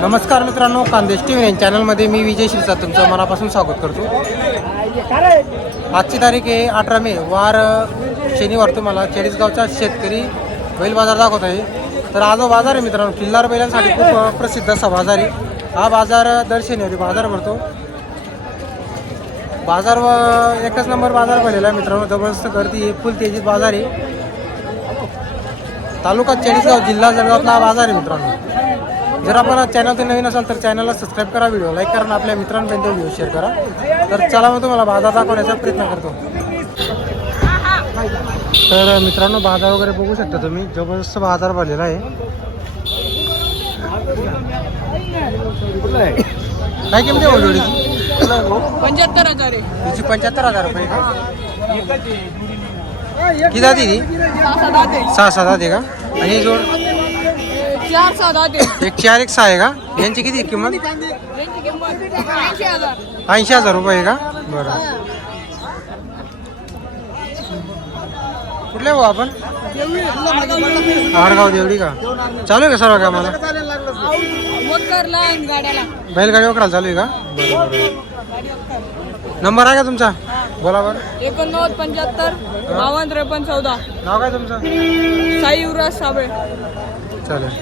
नमस्कार मित्रांनो Khandesh T V चॅनलमध्ये मी विजय शिरसा तुमचं मनापासून स्वागत करतो. आजची तारीख आहे अठरा मे वार शनिवार. तुम्हाला चाळीसगावचा शेतकरी बैल बाजार दाखवत आहे. तर आज बाजार आहे मित्रांनो किल्लार बैलांसाठी खूप प्रसिद्ध असा बाजार आहे. हा बाजार दर शनिवारी बाजार भरतो. बाजार व एकच नंबर बाजार भरलेला आहे मित्रांनो जबरदस्त गर्दी आहे फुल तेजीत बाजार आहे. तालुका चाळीसगाव जिल्हा जळगावतला हा बाजार आहे मित्रांनो. जर आपण चॅनलचे नवीन असाल तर चॅनलला सबस्क्राईब करा व्हिडिओ लाईक करा आपल्या मित्रांपर्यंत व्हिडिओ शेअर करा. तर चला मग तुम्हाला बाजार दाखवण्याचा प्रयत्न करतो. तर मित्रांनो बाजार वगैरे बघू शकता तुम्ही. जबरदस्त बाजार भरलेला आहे. काय किंमत ओलवडीची पंच्याहत्तर हजार आहे. हिची पंच्याहत्तर हजार रुपये का? किती ती? सहा सात आहे का? आणि जोड? चार एक चार एक सहा आहे का? यांची किती किंमत? ऐंशी हजार रुपये का? बरं. कुठले भाऊ आपण? आडगाव देवडी का? चालू आहे का सर्व लहान गाड्याला. बैलगाडी वकराला चालू आहे का? बरं बरं. नंबर आहे का तुमचा? बोला बरं. एकोणनव्वद पंच्याहत्तर बावन्न त्रेपन्न चौदा. नाव काय तुमचं? साई युवराज साबळे. चालेल.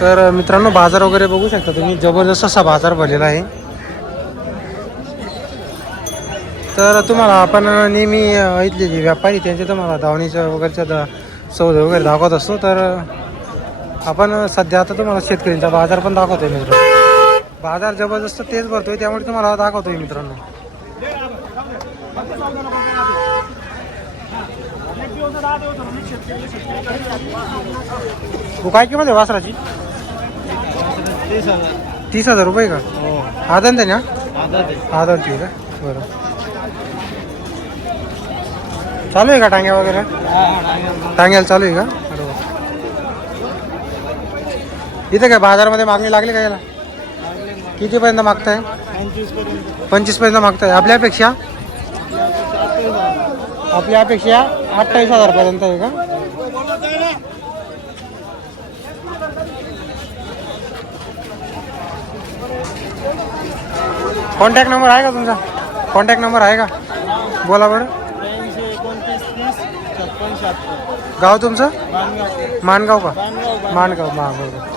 तर मित्रांनो बाजार वगैरे बघू शकता तुम्ही. जबरदस्त असा बाजार भरलेला आहे. तर तुम्हाला आपण नेहमी इथले जे व्यापारी त्यांचे तुम्हाला धावणीच्या वगैरेच्या दा सौदे वगैरे दाखवत असतो. तर आपण सध्या आता तुम्हाला शेतकऱ्यांचा बाजार पण दाखवतोय मित्रांनो. बाजार जबरदस्त तेच भरतोय त्यामुळे तुम्हाला दाखवतोय मित्रांनो. तू काय किंमत आहे वासराची? तीस हज़ार रुपये का? आदन ना. आदन ती का? बरं. चालू आहे का टांग्या वगैरे? टांग्याला चालू आहे का? बरोबर. इथं काय बाजारामध्ये मागणी लागली का याला? कितीपर्यंत मागताय? पंचवीस पर्यंत मागताय. आपल्यापेक्षा? आपली अपेक्षा अठ्ठावीस हजार पर्यंत आहे का? कॉन्टॅक्ट नंबर आहे का तुमचा? कॉन्टॅक्ट नंबर आहे का? बोला बरं. गाव तुमचं? मानगाव का? मानगाव मानगाव.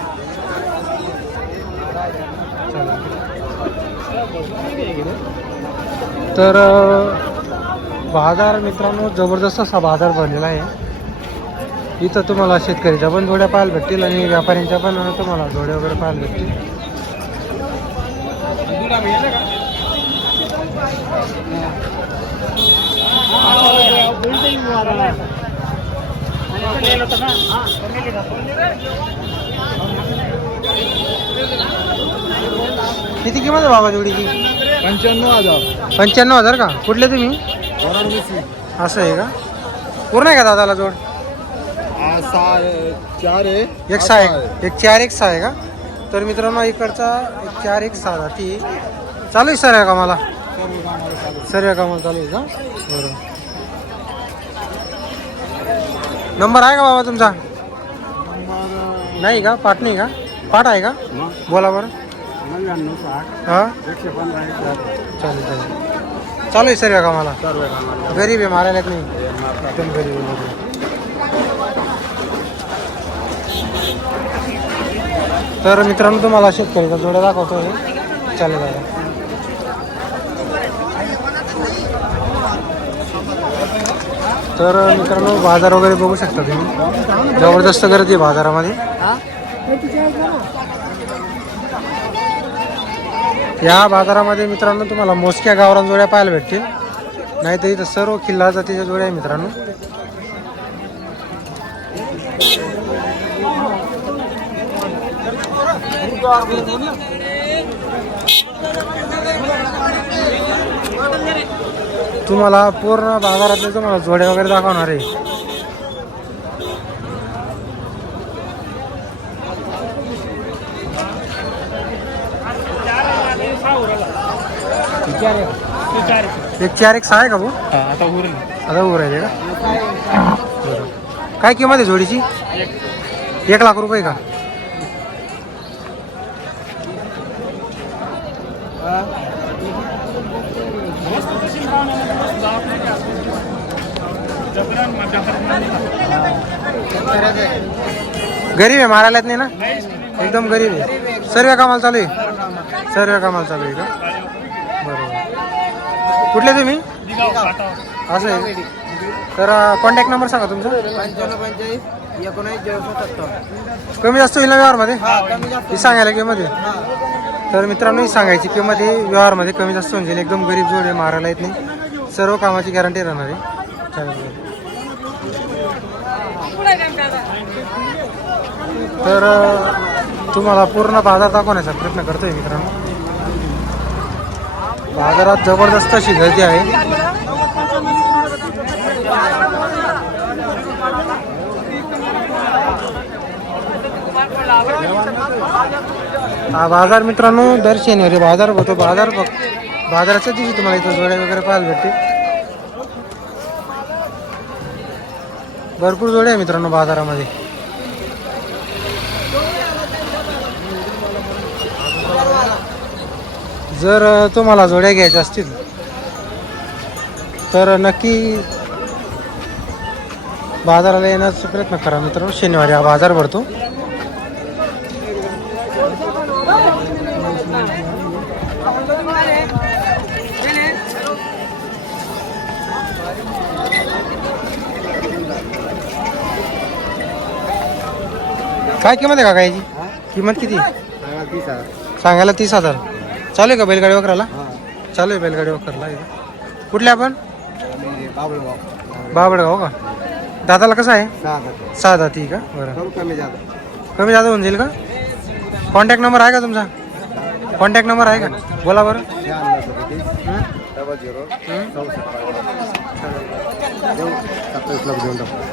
तर बाजार मित्रांनो जबरदस्त असा बाजार भरलेला आहे. इथं तुम्हाला शेतकऱ्याच्या पण जोड्या पाहायला भेटतील आणि व्यापाऱ्यांच्या पण तुम्हाला जोड्या वगैरे पाहायला भेटतील. किती किंमत बाबा जोडीची पंच्याण्णव हजार. पंच्याण्णव हजार का? कुठले तुम्ही? असं आहे का पूर्ण आहे का दादाला जोड? चार आहे एक सहा एक एक चार एक सहा आहे का तर मित्रांनो इकडचा एक चार एक सहा जाती चालू आहे सर्व कामाला सर्व कामाला चालू आहे का? बरं। नंबर आहे का बाबा तुमचा? नाही का? पाठ नाही का? पाठ आहे का? बोला बरं. हाँ? चालेल चालेल. चालू आहे सर्व कामाला? गरीब आहे मारायला येत नाही. एकदम गरीब आहे. तर मित्रांनो तुम्हाला शेतकऱ्याचा जोड्या दाखवतोय. चालेल दादा. तर मित्रांनो बाजार वगैरे बघू शकता तुम्ही. जबरदस्त गर्दी आहे बाजारामध्ये. या बाजारामध्ये मित्रांनो तुम्हाला मोजक्या गावरान जोड्या पाहायला भेटतील. नाही तर इथं सर्व किल्ला जातीच्या जोड्या आहे मित्रांनो. तुम्हाला पूर्ण बाजारातले तुम्हाला जोड्या वगैरे दाखवणार आहे. एक. चार एक. सहा आहे का भाऊ? आता उरेल आता उभं राहिले का? बरं काय किंमत आहे जोडीची? एक लाख रुपये का? गरीब आहे मारायलाच नाही ना? एकदम गरीब आहे. सर्व कामाला चालू आहे? सर्व कामाला चालू आहे का? कुठले तुम्ही? असं आहे. तर कॉन्टॅक्ट नंबर सांगा तुमचा. पंच्याण्णव एकोणीस कमी जास्त होईल ना व्यवहारमध्ये? ही सांगायला किंमत आहे. तर मित्रांनो ही सांगायची किंमत ही व्यवहारमध्ये कमी जास्त होऊन जाईल. एकदम गरीब जोड आहे मारायला येत नाही. सर्व कामाची गॅरंटी राहणार आहे. चालेल. तर तुम्हाला पूर्ण बाजार दाखवण्याचा प्रयत्न करतोय मित्रांनो. बाजारात जबरदस्त अशी गर्दी आहे. हा बाजार मित्रांनो दर शनिवारी बाजार भरतो बाजार बघ बाजाराच्या दिवशी तुम्हाला इथं जोड्या वगैरे पाहायला भेटते भरपूर जोड्या आहे मित्रांनो बाजारामध्ये. जर तुम्हाला जोड्या घ्यायच्या असतील तर नक्की बाजाराला येण्याचा प्रयत्न करा मित्रांनो. शनिवारी हा बाजार भरतो. काय किंमत आहे का गायची किंमत किती? सांगायला तीस हजार. चालू आहे का बैलगाडी वकराला चालू आहे बैलगाडी वकरला कुठले आपण? बाबळगाव. बाबडगाव का? दादाला कसं आहे? सहा दाती. का बरं. कमी जादा कमी जादा होऊन जाईल का? कॉन्टॅक्ट नंबर आहे का तुमचा? कॉन्टॅक्ट नंबर आहे का? बोला बरं.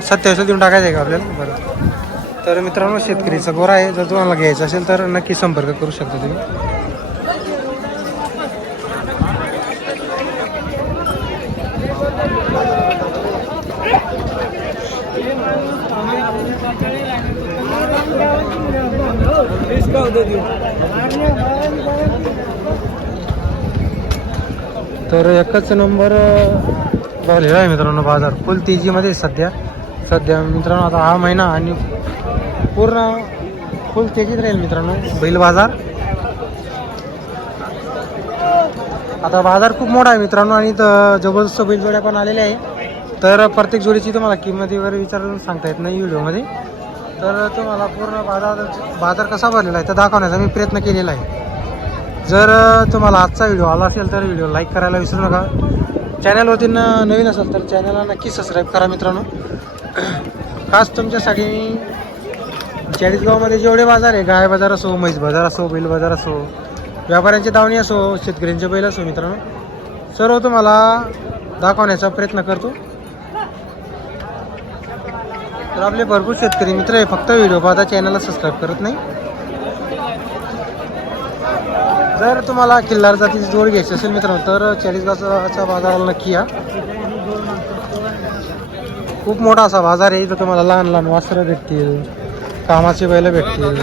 सत्याऐंशी देऊन टाकायचं आहे का आपल्याला? बरं. तर मित्रांनो शेतकरीचा गोरा आहे. जर तुम्हाला घ्यायचं असेल तर नक्की संपर्क करू शकता तुम्ही. तर एकच नंबर झालेला आहे मित्रांनो बाजार. फुल तेजीमध्ये सध्या. सध्या मित्रांनो आता हा महिना आणि पूर्ण फुल तेजीत राहील मित्रांनो बैल बाजार. आता बाजार खूप मोठा आहे मित्रांनो आणि जबरदस्त बैलजोड्या पण आलेल्या आहे. तर प्रत्येक जोडीची तुम्हाला किंमती वगैरे विचारून सांगता येत नाही व्हिडिओमध्ये. तर तुम्हाला पूर्ण बाजार बाजार कसा भरलेला आहे तर दाखवण्याचा मी प्रयत्न केलेला आहे. जर तुम्हाला आजचा व्हिडिओ आला असेल तर व्हिडिओ लाईक करायला विसरू नका. चॅनलवरती न नवीन असेल तर चॅनलला नक्की सबस्क्राईब करा मित्रांनो. खास तुमच्यासाठी मी चाळीसगावमध्ये जेवढे बाजार आहे गाय बाजार असो म्हैस बाजार असो बैल बाजार असो व्यापाऱ्यांची दावणी असो शेतकऱ्यांचे बैल असो मित्रांनो सर्व तुम्हाला दाखवण्याचा प्रयत्न करतो. तर आपले भरपूर शेतकरी मित्र आहे फक्त व्हिडिओ पाहता चॅनलला सबस्क्राईब करत नाही. जर तुम्हाला किल्लार जातीची जोड घ्यायची असेल मित्रांनो तर चाळीसगावचा बाजाराला नक्की या. खूप मोठा असा बाजार आहे इथं तुम्हाला लहान लहान वस्त्र भेटतील कामाचे बैल भेटतील.